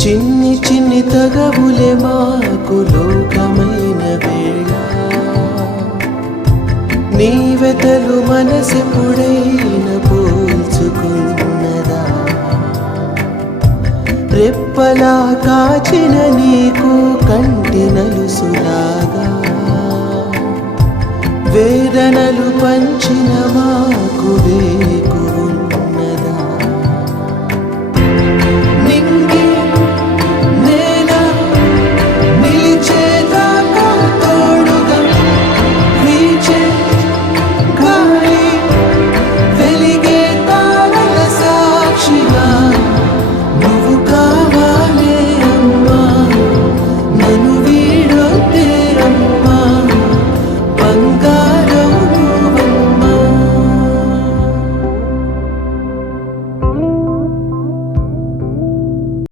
చిన్ని చిన్ని తగవులే మాకు లోకమైన వేళ. నీ వెతలు మనసెప్పుడైన పోల్చుకున్నదా? రెప్పలా కాచిన నీకు కంటి నలుసులాగా. వేదనలు పంచిన మాకు వే